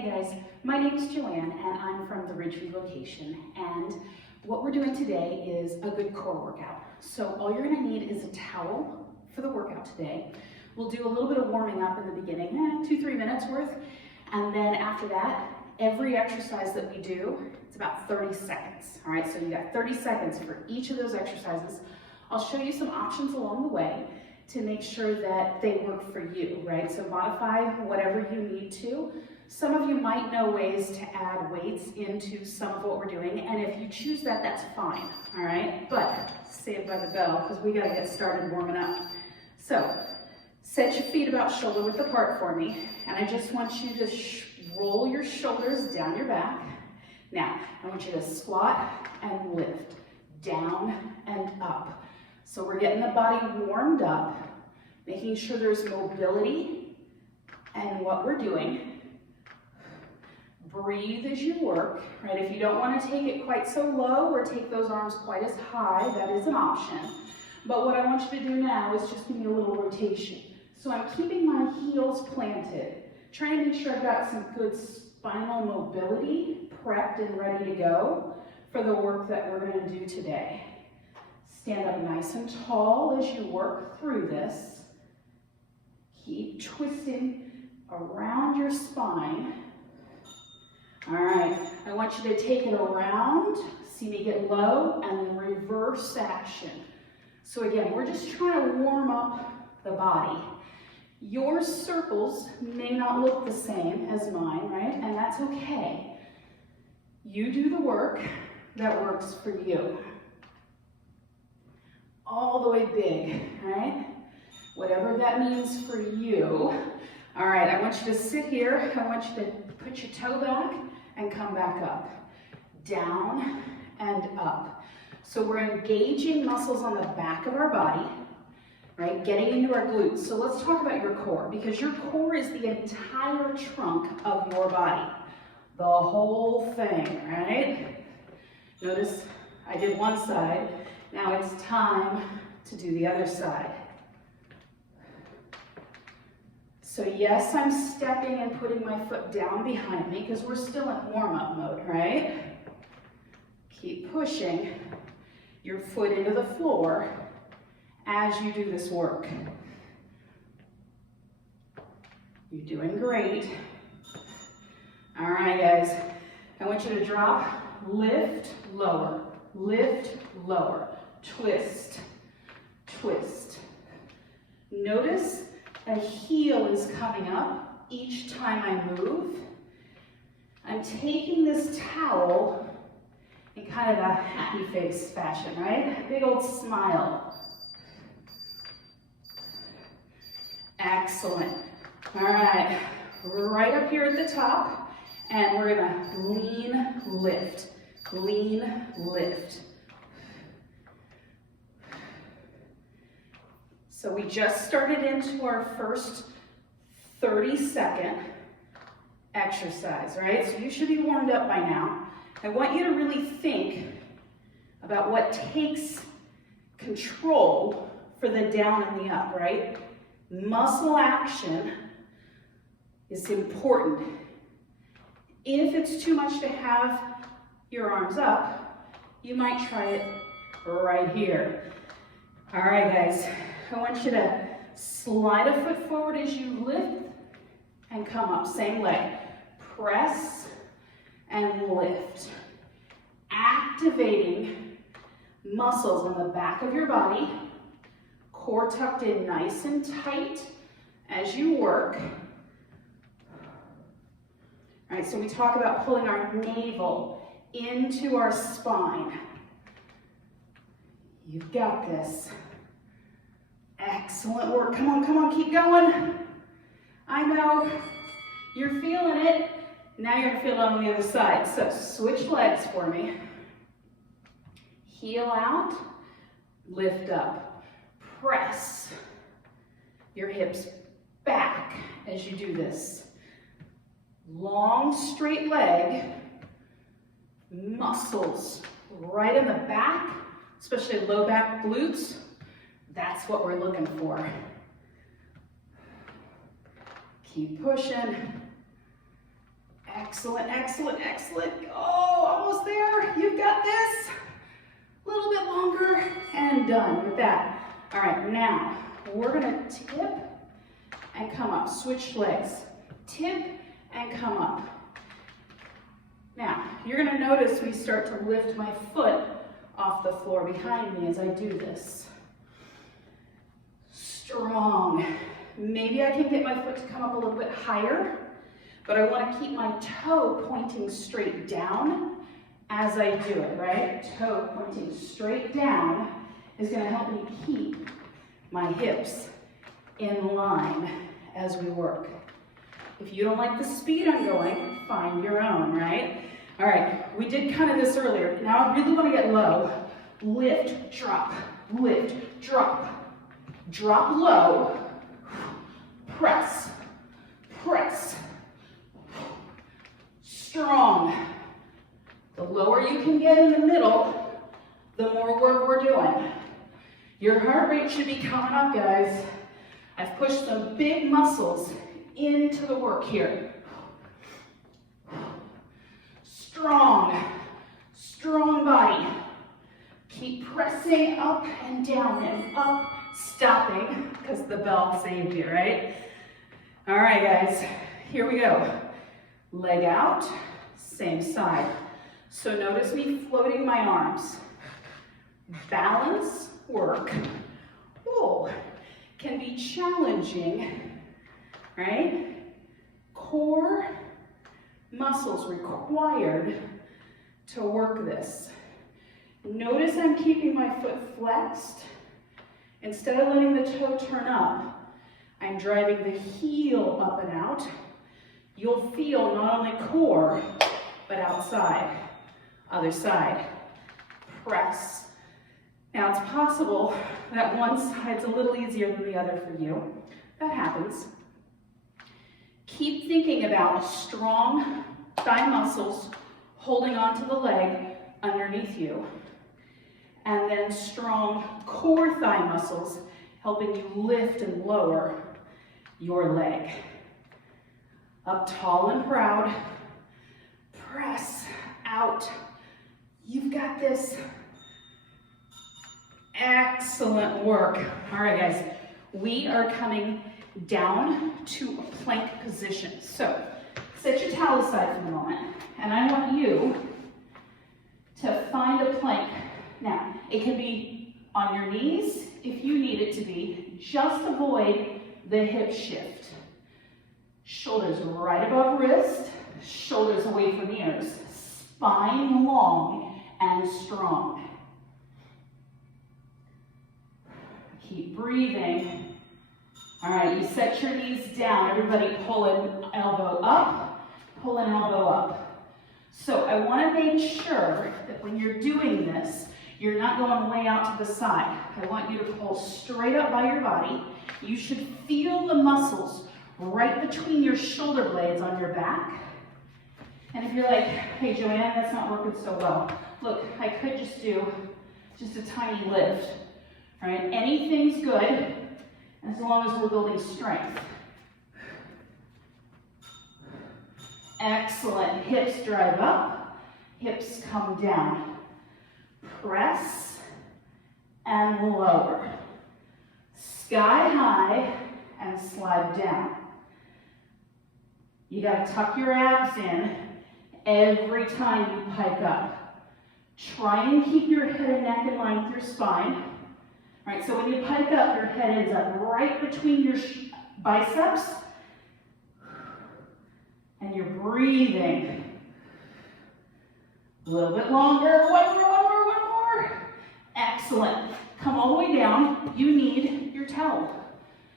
Hey guys, my name is Joanne and I'm from the Ridgeview location, and what we're doing today is a good core workout. So all you're going to need is a towel for the workout today. We'll do a little bit of warming up in the beginning, 2-3 minutes worth, and then after that, every exercise that we do, it's about 30 seconds. All right, so you got 30 seconds for each of those exercises. I'll show you some options along the way to make sure that they work for you, right? So modify whatever you need to. Some of you might know ways to add weights into some of what we're doing, and if you choose that, that's fine, all right? But saved by the bell, because we gotta get started warming up. So set your feet about shoulder width apart for me, and I just want you to roll your shoulders down your back. Now, I want you to squat and lift, down and up. So we're getting the body warmed up, making sure there's mobility, and what we're doing, breathe as you work, right? If you don't want to take it quite so low or take those arms quite as high, that is an option. But what I want you to do now is just give me a little rotation. So I'm keeping my heels planted, trying to make sure I've got some good spinal mobility prepped and ready to go for the work that we're going to do today. Stand up nice and tall as you work through this. Keep twisting around your spine. All right, I want you to take it around, see me get low, and then reverse action. So again, we're just trying to warm up the body. Your circles may not look the same as mine, right? And that's okay. You do the work that works for you. All the way big, right? Whatever that means for you. All right, I want you to sit here. I want you to put your toe back and come back up. Down and up. So we're engaging muscles on the back of our body, right? Getting into our glutes. So let's talk about your core, because your core is the entire trunk of your body. The whole thing, right? Notice I did one side. Now it's time to do the other side. So yes, I'm stepping and putting my foot down behind me because we're still in warm-up mode, right? Keep pushing your foot into the floor as you do this work. You're doing great. All right, guys. I want you to drop, lift, lower, twist, twist. Notice a heel is coming up each time I move. I'm taking this towel in kind of a happy face fashion, right? Big old smile. Excellent. All right, right up here at the top, and we're gonna lean, lift, lean, lift. So we just started into our first 30-second exercise, right? So you should be warmed up by now. I want you to really think about what takes control for the down and the up, right? Muscle action is important. If it's too much to have your arms up, you might try it right here. All right, guys. I want you to slide a foot forward as you lift and come up. Same leg. Press and lift. Activating muscles on the back of your body. Core tucked in nice and tight as you work. All right, so we talk about pulling our navel into our spine. You've got this. Excellent work. Come on, keep going. I know you're feeling it. Now you're gonna feel it on the other side. So switch legs for me. Heel out, lift up, press your hips back as you do this. Long, straight leg, muscles right in the back, especially low back glutes. That's what we're looking for. Keep pushing. Excellent, excellent, excellent. Oh, almost there. You've got this. A little bit longer and done with that. All right, now we're gonna tip and come up. Switch legs. Tip and come up. Now, you're gonna notice me start to lift my foot off the floor behind me as I do this. Strong. Maybe I can get my foot to come up a little bit higher, but I want to keep my toe pointing straight down as I do it, right? Toe pointing straight down is going to help me keep my hips in line as we work. If you don't like the speed I'm going, find your own, right? All right, we did kind of this earlier. Now I really want to get low. Lift, drop, drop low, press, press, strong. The lower you can get in the middle, the more work we're doing. Your heart rate should be coming up, guys. I've pushed some big muscles into the work here. Strong, strong body. Keep pressing up and down and up, stopping, because the bell saved you, right? All right, guys, here we go. Leg out, same side. So notice me floating my arms. Balance work. Oh, can be challenging, right? Core muscles required to work this. Notice I'm keeping my foot flexed. Instead of letting the toe turn up, I'm driving the heel up and out. You'll feel not only core, but outside. Other side. Press. Now it's possible that one side's a little easier than the other for you. That happens. Keep thinking about strong thigh muscles holding onto the leg underneath you. And then strong core thigh muscles helping you lift and lower your leg. Up tall and proud. Press out. You've got this. Excellent work. All right, guys. We are coming down to a plank position. So set your towel aside for a moment. And I want you to find a plank. Now, it can be on your knees if you need it to be. Just avoid the hip shift. Shoulders right above wrist, shoulders away from ears. Spine long and strong. Keep breathing. All right, you set your knees down. Everybody pull an elbow up, pull an elbow up. So I want to make sure that when you're doing this, you're not going way out to the side. I want you to pull straight up by your body. You should feel the muscles right between your shoulder blades on your back. And if you're like, hey Joanne, that's not working so well. Look, I could just do just a tiny lift. All right, anything's good as long as we're building strength. Excellent. Hips drive up, hips come down. Press and lower. Sky high and slide down. You got to tuck your abs in every time you pike up. Try and keep your head and neck in line with your spine. All right, so when you pike up, your head ends up right between your biceps. And you're breathing. A little bit longer. One more. Excellent. Come all the way down. You need your towel.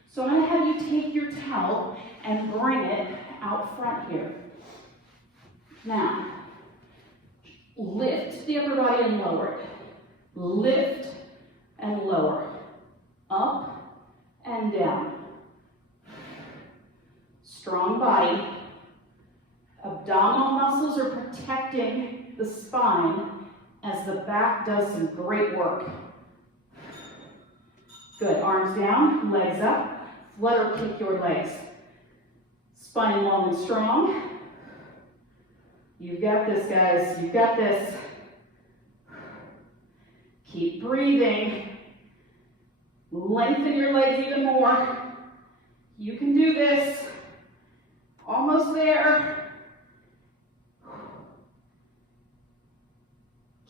So I'm going to have you take your towel and bring it out front here. Now, lift the upper body and lower it. Lift and lower. Up and down. Strong body. Abdominal muscles are protecting the spine as the back does some great work. Good. Arms down, legs up. Flutter kick your legs. Spine long and strong. You've got this, guys. You've got this. Keep breathing. Lengthen your legs even more. You can do this. Almost there.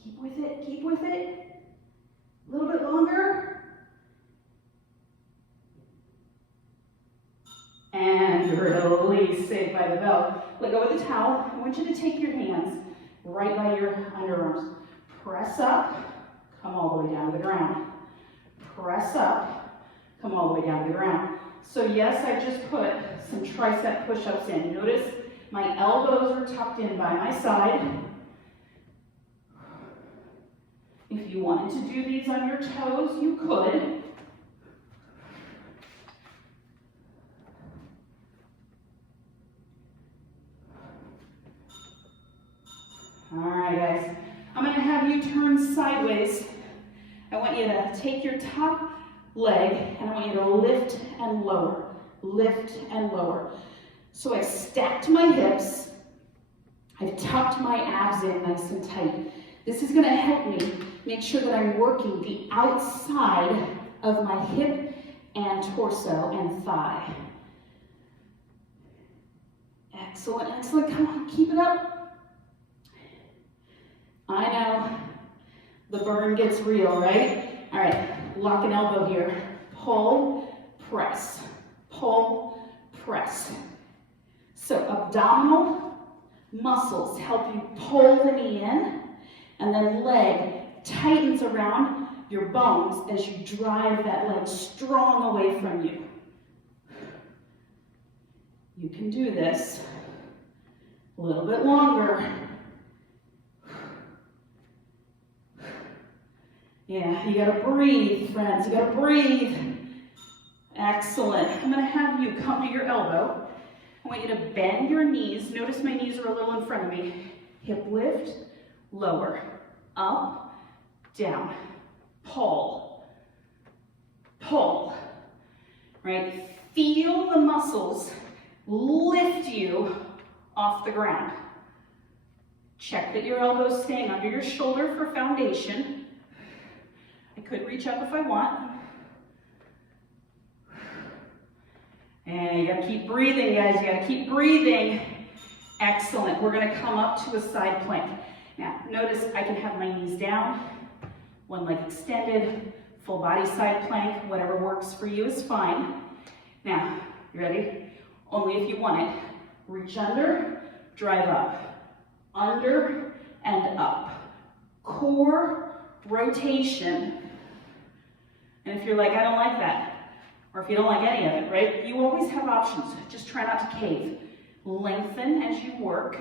Keep with it. Keep with it. A little bit longer. And release, saved by the bell. Let go of the towel. I want you to take your hands right by your underarms. Press up, come all the way down to the ground. Press up, come all the way down to the ground. So yes, I just put some tricep push-ups in. Notice my elbows are tucked in by my side. If you wanted to do these on your toes, you could. All right, guys. I'm going to have you turn sideways. I want you to take your top leg and I want you to lift and lower. Lift and lower. So I stacked my hips. I've tucked my abs in nice and tight. This is going to help me make sure that I'm working the outside of my hip and torso and thigh. Excellent, excellent. Come on, keep it up. I know, the burn gets real, right? All right, lock an elbow here. Pull, press, pull, press. So abdominal muscles help you pull the knee in, and then leg tightens around your bones as you drive that leg strong away from you. You can do this a little bit longer. Yeah, you gotta breathe, friends. You gotta breathe. Excellent. I'm gonna have you come to your elbow. I want you to bend your knees. Notice my knees are a little in front of me. Hip lift, lower, up, down, pull, pull, right? Feel the muscles lift you off the ground. Check that your elbow's staying under your shoulder for foundation. I could reach up if I want. And you gotta keep breathing, guys. You gotta keep breathing. Excellent. We're gonna come up to a side plank. Now, notice I can have my knees down, one leg extended, full body side plank, whatever works for you is fine. Now, you ready? Only if you want it. Reach under, drive up. Under and up. Core rotation. And if you're like, I don't like that, or if you don't like any of it, right? You always have options. Just try not to cave. Lengthen as you work,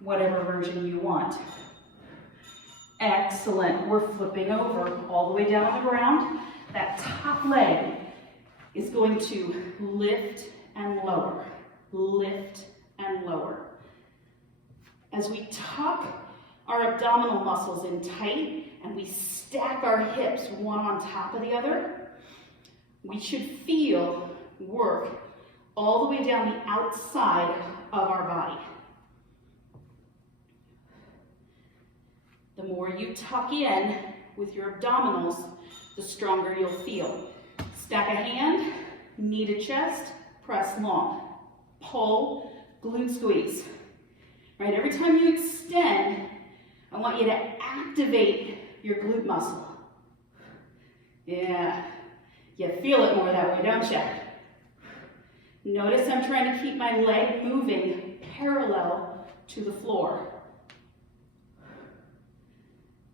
whatever version you want. Excellent. We're flipping over all the way down on the ground. That top leg is going to lift and lower. Lift and lower. As we tuck our abdominal muscles in tight and we stack our hips one on top of the other, we should feel work all the way down the outside of our body. The more you tuck in with your abdominals, the stronger you'll feel. Stack a hand, knee to chest, press long. Pull, glute squeeze. Right, every time you extend, I want you to activate your glute muscle. Yeah, you feel it more that way, don't you? Notice I'm trying to keep my leg moving parallel to the floor.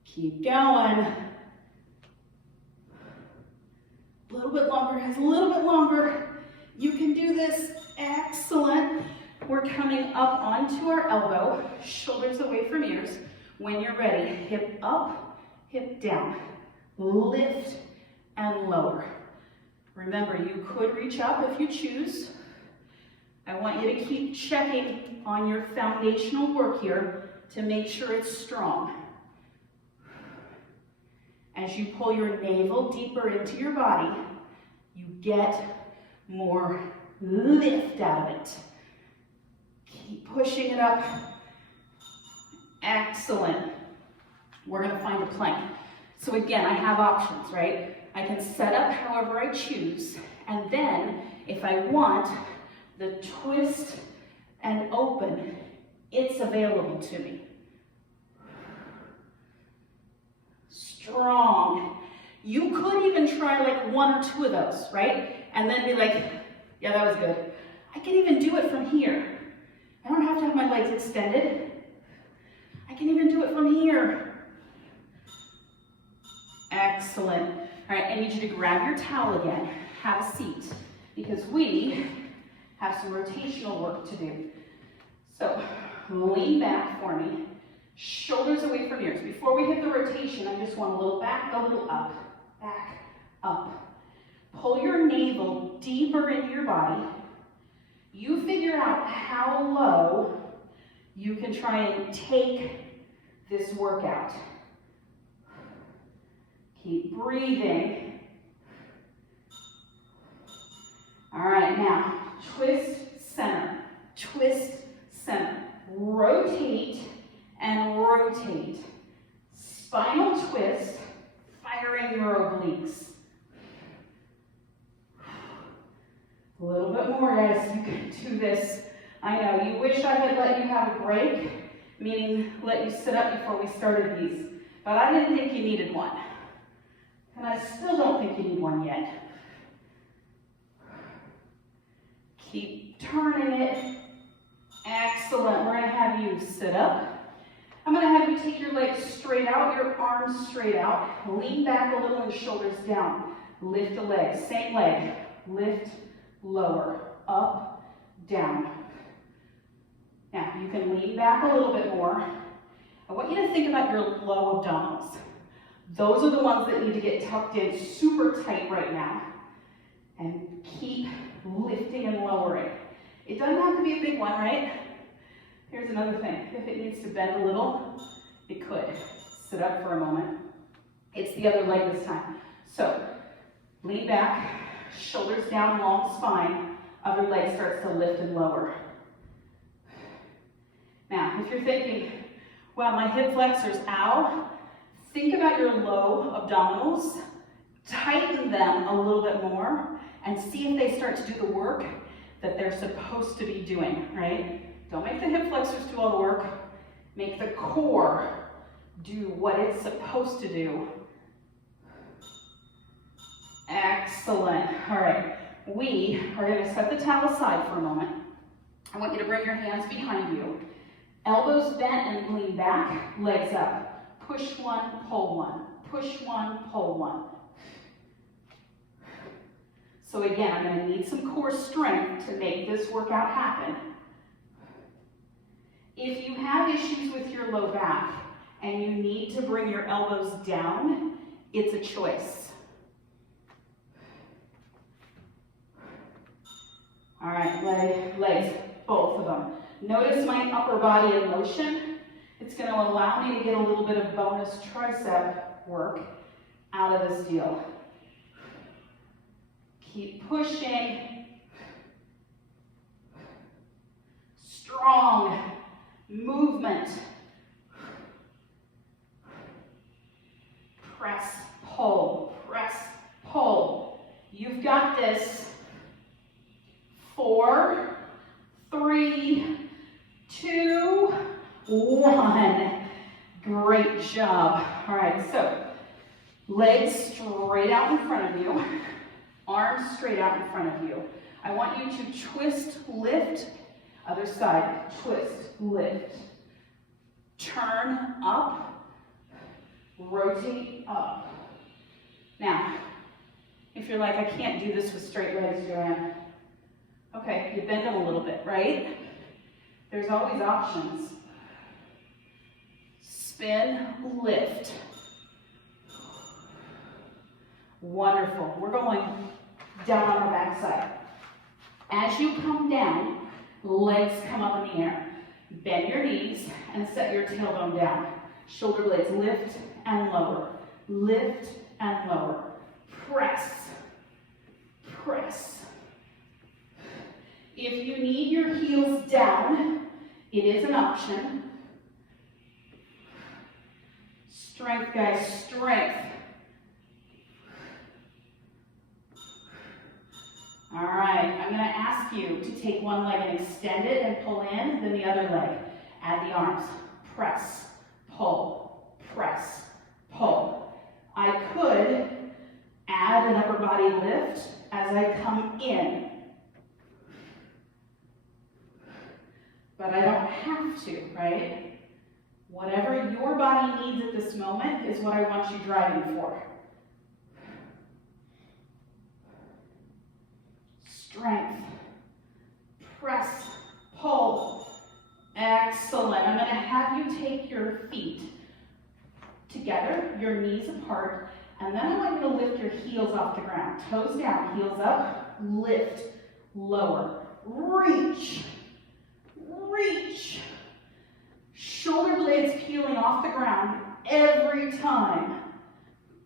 Keep going. A little bit longer, guys, a little bit longer. You can do this. Excellent. We're coming up onto our elbow, shoulders away from ears. When you're ready, hip up, hip down. Lift and lower. Remember, you could reach up if you choose. I want you to keep checking on your foundational work here to make sure it's strong. As you pull your navel deeper into your body, you get more lift out of it. Keep pushing it up. Excellent. We're gonna find a plank. So again, I have options, right? I can set up however I choose, and then if I want the twist and open, it's available to me. Strong. You could even try like one or two of those, right? And then be like, yeah, that was good. I can even do it from here. I don't have to have my legs extended. I can even do it from here. Excellent. All right, I need you to grab your towel again. Have a seat, because we have some rotational work to do. So lean back for me. Shoulders away from ears. Before we hit the rotation, I just want a little back, a little up, back, up. Pull your navel deeper into your body. You figure out how low you can try and take this workout. Keep breathing. All right, now twist center, twist center. Rotate and rotate. Spinal twist, firing your obliques. A little bit more, guys. You can do this. I know, you wish I had let you have a break, meaning let you sit up before we started these, but I didn't think you needed one. And I still don't think you need one yet. Keep turning it. Excellent. We're going to have you sit up. I'm going to have you take your legs straight out, your arms straight out. Lean back a little and shoulders down. Lift the legs. Same leg. Lift, lower, up, down. Now, you can lean back a little bit more. I want you to think about your low abdominals. Those are the ones that need to get tucked in super tight right now. And keep lifting and lowering. It doesn't have to be a big one, right? Here's another thing. If it needs to bend a little, it could. Sit up for a moment. It's the other leg this time. So, lean back, shoulders down, long spine. Other leg starts to lift and lower. Now, if you're thinking, wow, my hip flexors, ow, think about your low abdominals, tighten them a little bit more, and see if they start to do the work that they're supposed to be doing, right? Don't make the hip flexors do all the work. Make the core do what it's supposed to do. Excellent. All right, we are going to set the towel aside for a moment. I want you to bring your hands behind you. Elbows bent and lean back, legs up. Push one, pull one. Push one, pull one. So again, I'm going to need some core strength to make this workout happen. If you have issues with your low back and you need to bring your elbows down, it's a choice. All right, legs, both of them. Notice my upper body in motion. It's going to allow me to get a little bit of bonus tricep work out of this deal. Keep pushing. Strong movement. Press, pull, press, pull. You've got this. 4, 3, 2, 1. Great job. All right, so legs straight out in front of you. Arms straight out in front of you. I want you to twist, lift. Other side, twist, lift. Turn up, rotate up. Now, if you're like, I can't do this with straight legs, Joanne. Okay, you bend them a little bit, right? There's always options. Spin, lift. Wonderful. We're going down on our backside. As you come down, legs come up in the air. Bend your knees and set your tailbone down. Shoulder blades lift and lower. Lift and lower. Press. Press. If you need your heels down, it is an option. Strength, guys, strength. All right, I'm gonna ask you to take one leg and extend it and pull in, then the other leg. Add the arms. Press, pull, press, pull. I could add an upper body lift as I come in, but I don't have to, right? Whatever your body needs at this moment is what I want you driving for. Strength, press, pull. Excellent. I'm going to have you take your feet together, your knees apart, and then I want you to lift your heels off the ground. Toes down, heels up, lift, lower, reach, reach. Shoulder blades peeling off the ground every time.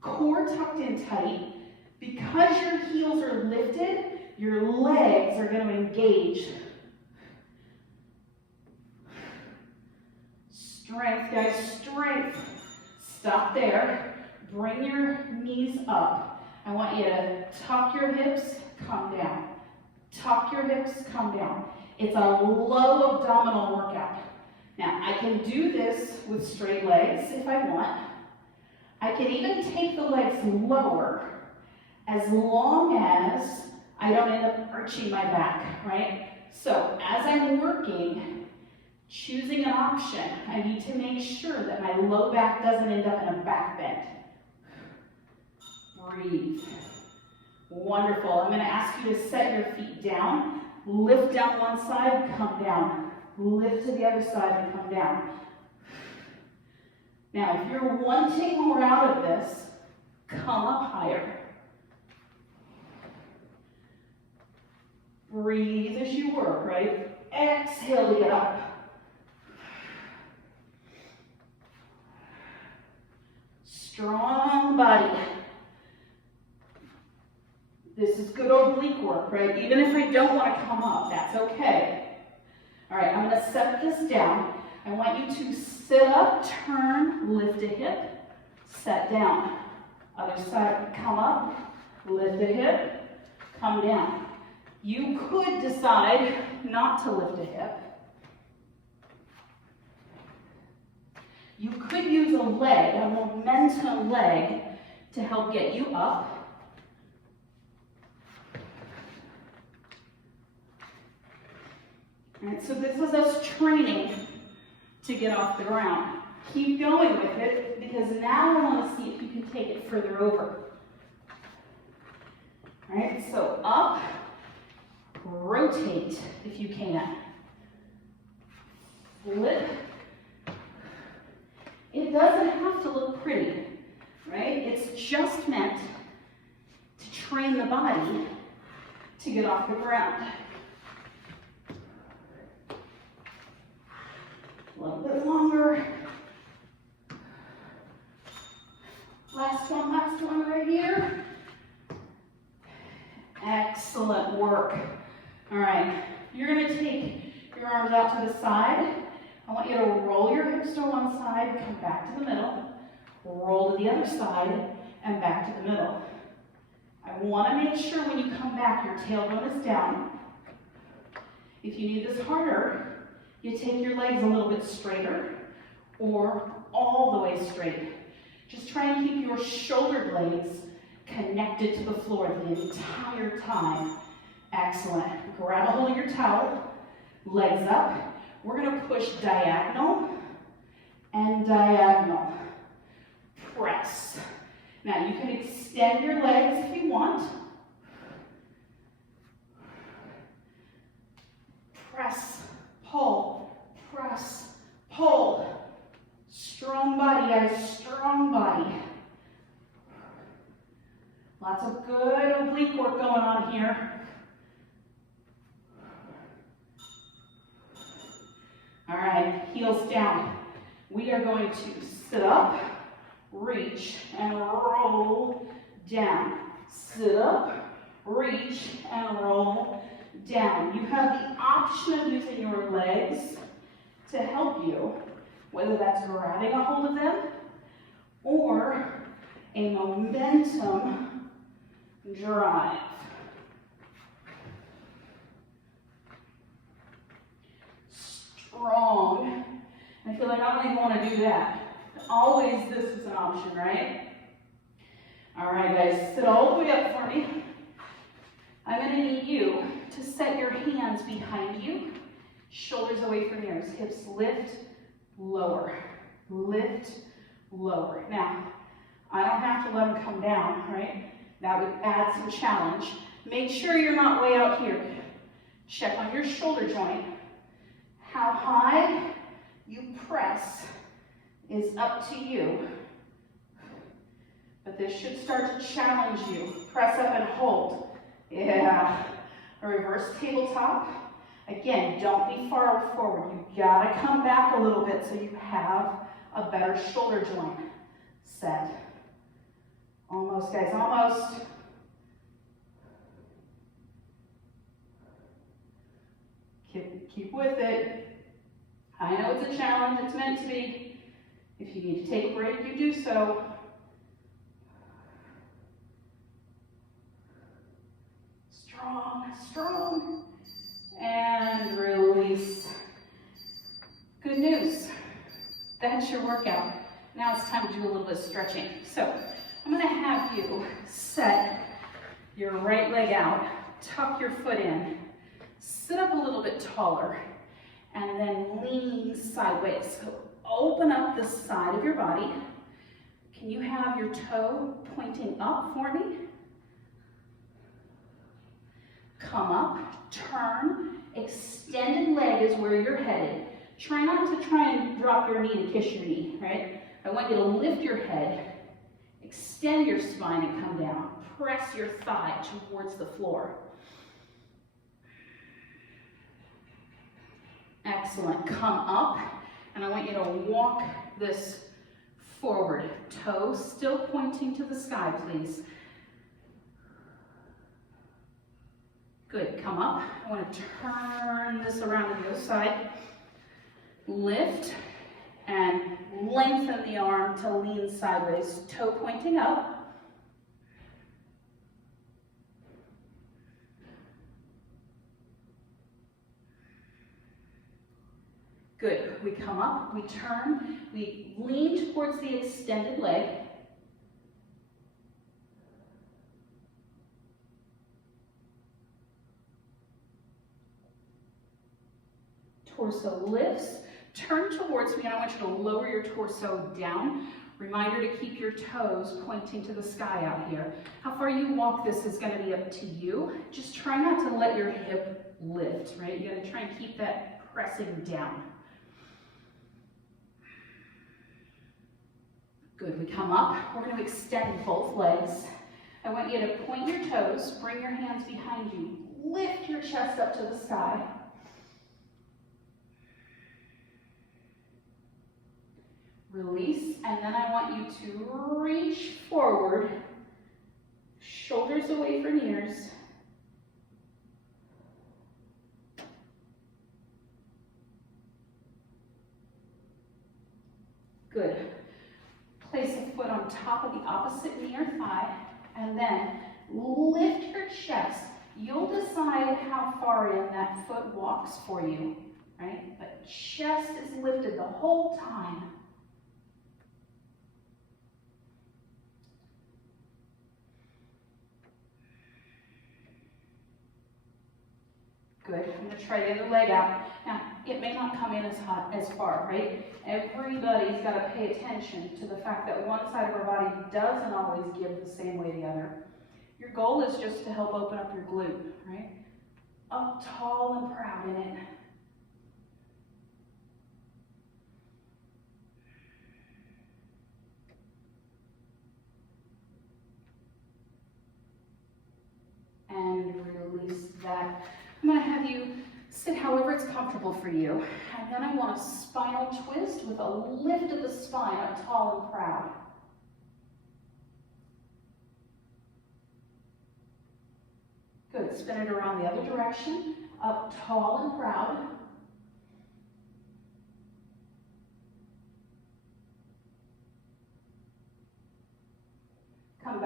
Core tucked in tight. Because your heels are lifted, your legs are going to engage. Strength, guys, strength. Stop there. Bring your knees up. I want you to tuck your hips, come down. Tuck your hips, come down. It's a low abdominal workout. Now, I can do this with straight legs if I want. I can even take the legs lower as long as I don't end up arching my back, right? So, as I'm working, choosing an option, I need to make sure that my low back doesn't end up in a back bend. Breathe. Wonderful. I'm going to ask you to set your feet down. Lift down one side, come down. Lift to the other side and come down. Now, if you're wanting more out of this, come up higher. Breathe as you work, right? Exhale to get up. Strong body. This is good oblique work, right? Even if I don't want to come up, that's okay. All right, I'm going to set this down. I want you to sit up, turn, lift a hip, set down. Other side, come up, lift a hip, come down. You could decide not to lift a hip. You could use a leg, a momentum leg, to help get you up. All right, so this is us training to get off the ground. Keep going with it, because now I want to see if you can take it further over. All right, so up, rotate if you can. Flip. It doesn't have to look pretty, right? It's just meant to train the body to get off the ground. A little bit longer. Last one right here. Excellent work. All right, you're going to take your arms out to the side. I want you to roll your hips to one side, come back to the middle, roll to the other side, and back to the middle. I want to make sure when you come back, your tailbone is down. If you need this harder, you take your legs a little bit straighter or all the way straight. Just try and keep your shoulder blades connected to the floor the entire time. Excellent. Grab a hold of your towel, legs up. We're going to push diagonal and diagonal. Press. Now you can extend your legs if you want. Press, pull, press, pull. Strong body, guys, strong body. Lots of good oblique work going on here. All right, heels down. We are going to sit up, reach, and roll down. Sit up, reach, and roll down. You have the option of using your legs to help you, whether that's grabbing a hold of them or a momentum drive. Strong. I feel like I don't even want to do that. Always this is an option, right? All right, guys, sit all the way up for me. I'm going to need you to set your hands behind you, shoulders away from ears, hips lift, lower, lift, lower. Now, I don't have to let them come down, right? That would add some challenge. Make sure you're not way out here. Check on your shoulder joint. How high you press is up to you. But this should start to challenge you. Press up and hold. Yeah. A reverse tabletop. Again, don't be far forward. You gotta come back a little bit so you have a better shoulder joint set. Almost, guys, almost. Keep with it. I know it's a challenge, it's meant to be. If you need to take a break, you do so. Strong, strong. And release. Good news. That's your workout. Now it's time to do a little bit of stretching. So I'm going to have you set your right leg out, tuck your foot in, sit up a little bit taller, and then lean sideways. So open up the side of your body. Can you have your toe pointing up for me? Come up, turn, extended leg is where you're headed. Try not to try and drop your knee and kiss your knee, right? I want you to lift your head, extend your spine and come down. Press your thigh towards the floor. Excellent. Come up, and I want you to walk this forward. Toes still pointing to the sky, please. Good. Come up. I want to turn this around to the other side. Lift and lengthen the arm to lean sideways. Toe pointing up. Good. We come up, we turn, we lean towards the extended leg. Torso lifts, turn towards me, and I want you to lower your torso down. Reminder to keep your toes pointing to the sky out here. How far you walk this is going to be up to you. Just try not to let your hip lift, right? You got to try and keep that pressing down. Good, we come up. We're going to extend both legs. I want you to point your toes, bring your hands behind you, lift your chest up to the sky. Release, and then I want you to reach forward, shoulders away from ears. Good. Place a foot on top of the opposite knee or thigh, and then lift your chest. You'll decide how far in that foot walks for you, right? But chest is lifted the whole time. Good. I'm going to try the other leg out. Now, it may not come in as far, right? Everybody's got to pay attention to the fact that one side of our body doesn't always give the same way the other. Your goal is just to help open up your glute, right? Up tall and proud in it. And release that. I'm going to have you sit however it's comfortable for you. And then I want a spinal twist with a lift of the spine up tall and proud. Good. Spin it around the other direction. Up tall and proud.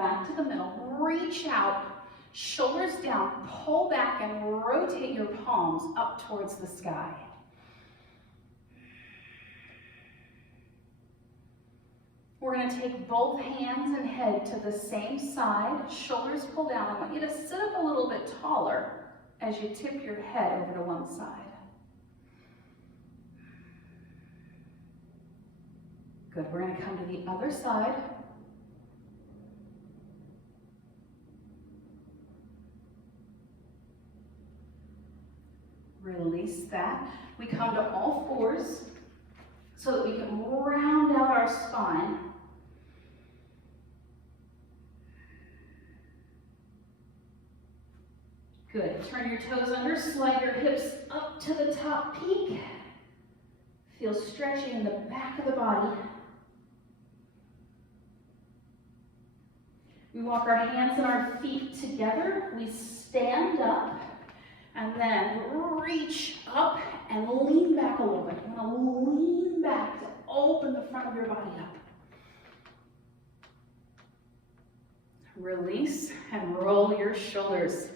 back to the middle, reach out, shoulders down, pull back and rotate your palms up towards the sky. We're going to take both hands and head to the same side, shoulders pull down. I want you to sit up a little bit taller as you tip your head over to one side. Good, we're going to come to the other side. Release that. We come to all fours so that we can round out our spine. Good. Turn your toes under, slide your hips up to the top peak. Feel stretching in the back of the body. We walk our hands and our feet together. We stand up and then reach up and lean back a little bit. You want to lean back to open the front of your body up. Release and roll your shoulders.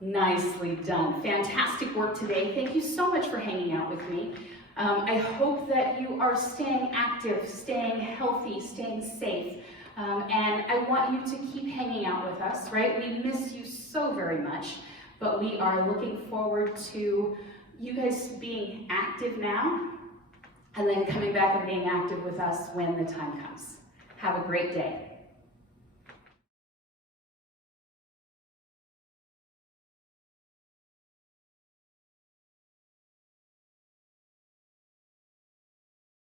Nicely done. Fantastic work today. Thank you so much for hanging out with me. I hope that you are staying active, staying healthy, staying safe. And I want you to keep hanging out with us, right? We miss you so very much, but we are looking forward to you guys being active now and then coming back and being active with us when the time comes. Have a great day.